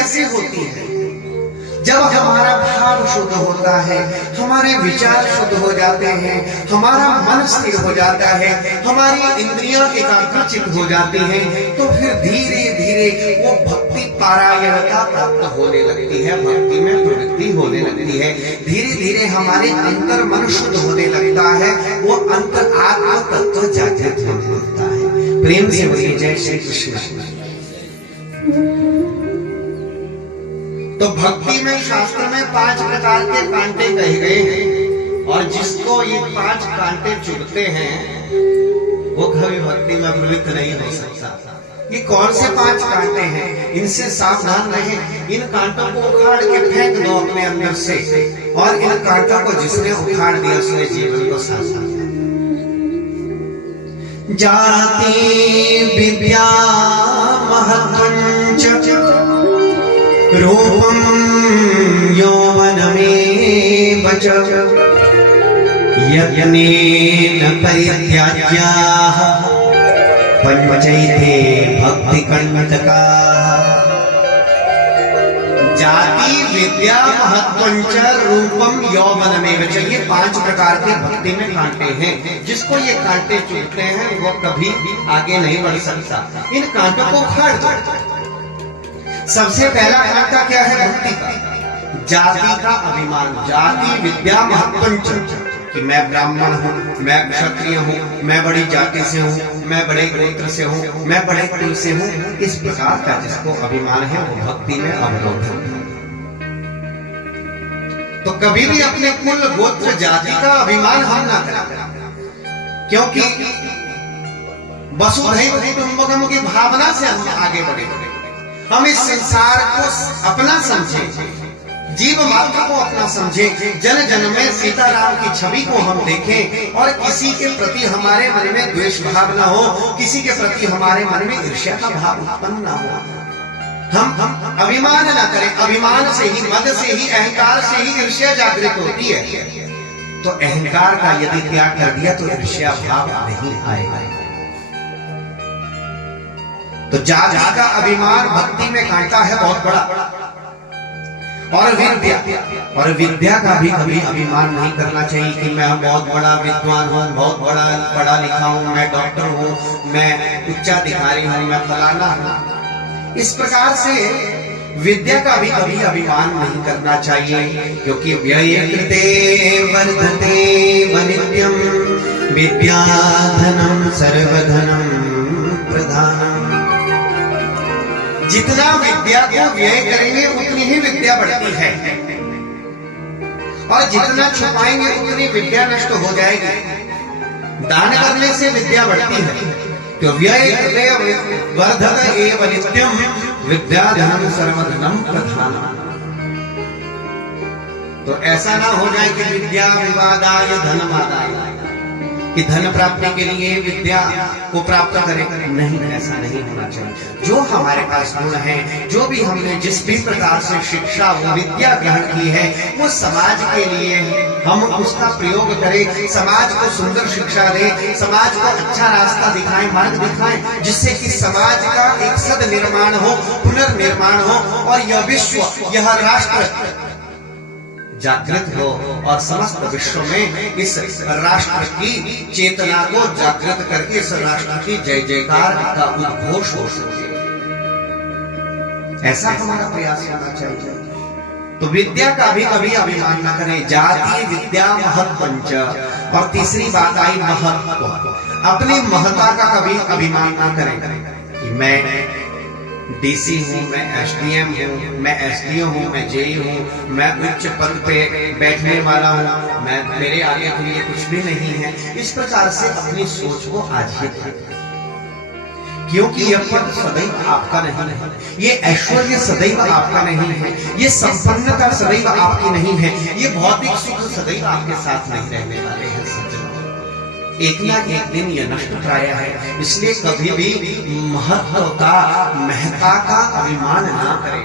कैसे होती है? जब हमारा भाव शुद्ध होता है, हमारे विचार शुद्ध हो जाते हैं, हमारा मन स्थिर हो जाता है, हमारी इंद्रियां एकाग्रचित हो जाती हैं, तो फिर धीरे धीरे वो भक्ति पारायणता प्राप्त होने लगती है, भक्ति में प्रवृत्ति होने लगती है। धीरे धीरे हमारे अंतर मन शुद्ध होने लगता है, वो अंतर आत्म तत्व जागृत होने लगता है। प्रेम से बोलिए जय श्री कृष्ण। तो भक्ति में शास्त्र में 5 प्रकार के कांटे कहे गए हैं, और जिसको ये 5 कांटे चुभते हैं वो कभी भक्ति में प्रवृत्त नहीं हो सकता। ये कौन से 5 कांटे हैं? इनसे सावधान रहें। इन कांटों को उखाड़ के फेंक दो अपने अंदर से, और इन कांटों को जिसने उखाड़ दिया उसने जीवन को साजा। जाति विद्या महत्वञ्च रूपं यौवनमेव च यज्ञेन परित्याज्याः पंचैते भक्तिकण्टकाः। जाति विद्या महत्वञ्च रूपम यौवनमेव च, ये 5 प्रकार के भक्ति में कांटे हैं। जिसको ये कांटे चुभते हैं वो कभी आगे नहीं बढ़ सकता। इन कांटों को उखाड़ दो। सबसे पहला कांटा क्या है? भक्ति का, जाति का अभिमान। जाति विद्या महत्वञ्च, कि मैं ब्राह्मण हूँ, मैं क्षत्रिय हूँ, मैं बड़ी जाति से हूँ, मैं बड़े गोत्र से हूँ, मैं बड़े कुल से हूँ। इस प्रकार का जिसको अभिमान है वो भक्ति में अवरोध है। तो कभी भी अपने कुल गोत्र जाति का अभिमान हम ना करें, क्योंकि वसुधैव कुटुम्बकम की भावना से हम आगे बढ़े। हम इस संसार को अपना समझे, जीव मात्र को अपना समझे, जन जन में सीताराम की छवि को हम देखें, और किसी के प्रति हमारे मन में द्वेष भाव न हो, किसी के प्रति हमारे मन में ईर्ष्या का भाव उत्पन्न न हो। हम अभिमान न करें। अभिमान से ही, मद से ही, अहंकार से ही ईर्ष्या जागृत होती है। तो अहंकार का यदि त्याग कर दिया तो ईर्ष्या भाव नहीं आएगा। तो जाति का अभिमान भक्ति में कांटा है बहुत बड़ा। और विद्या का भी कभी अभिमान नहीं करना चाहिए कि मैं बहुत बड़ा विद्वान हूँ, बहुत बड़ा पढ़ा लिखा हूँ, मैं डॉक्टर हूँ, मैं उच्चाधिकारी हूँ, मैं फलाना हूँ। इस प्रकार से विद्या का भी कभी अभिमान नहीं करना चाहिए, क्योंकि व्ययकृते वर्धते वनित्यं विद्या धनम सर्वधनम प्रधानम। जितना विद्या को व्यय करेंगे उतनी ही विद्या बढ़ती है, और जितना छुपाएंगे उतनी विद्या नष्ट हो जाएगी। दान करने से विद्या बढ़ती है। तो व्यय वर्धत एव नित्यम विद्या धनम सर्वधनम प्रधानम। तो ऐसा ना हो जाए कि विद्या विवादाय धनमादाय, कि धन प्राप्ति के लिए विद्या को प्राप्त करें। नहीं, ऐसा नहीं होना चाहिए। जो हमारे पास गुण है, जो भी हमने जिस भी प्रकार से शिक्षा वो विद्या ग्रहण की है, वो समाज के लिए हम उसका प्रयोग करें, समाज को सुंदर शिक्षा दें, समाज को अच्छा रास्ता दिखाएं, मार्ग दिखाएं, जिससे कि समाज का एक सद निर्माण हो, पुनर्निर्माण हो, और यह विश्व, यह राष्ट्र जागृत हो, और समस्त विश्व में इस राष्ट्र की चेतना को जागृत करके इस राष्ट्र की जय जयकार का उद्घोष हो सके। ऐसा हमारा प्रयास होना चाहिए। तो विद्या का भी कभी अभिमान न करें। जाति विद्या महत्वञ्च, और तीसरी बात आई महत्व। अपनी महत्ता का कभी अभिमान न करें कि मैं डीसी हूँ, मैं एसडीएम हूँ, मैं एसडीओ हूँ, मैं जेई हूँ, मैं उच्च पद पे बैठने वाला हूँ, मैं मेरे आगे के लिए कुछ भी नहीं है। इस प्रकार से अपनी सोच को आजित करें, क्योंकि यह पद सदैव आपका नहीं है, ये ऐश्वर्य सदैव आपका नहीं है, ये संपन्नता सदैव आपकी नहीं है, ये भौतिक सुख सदैव आपके साथ नहीं रहने वाले हैं। सज्जनों, एक ना एक दिन यह नष्ट प्राय है। इसलिए कभी भी महत्व का, महत्ता का अभिमान ना करें।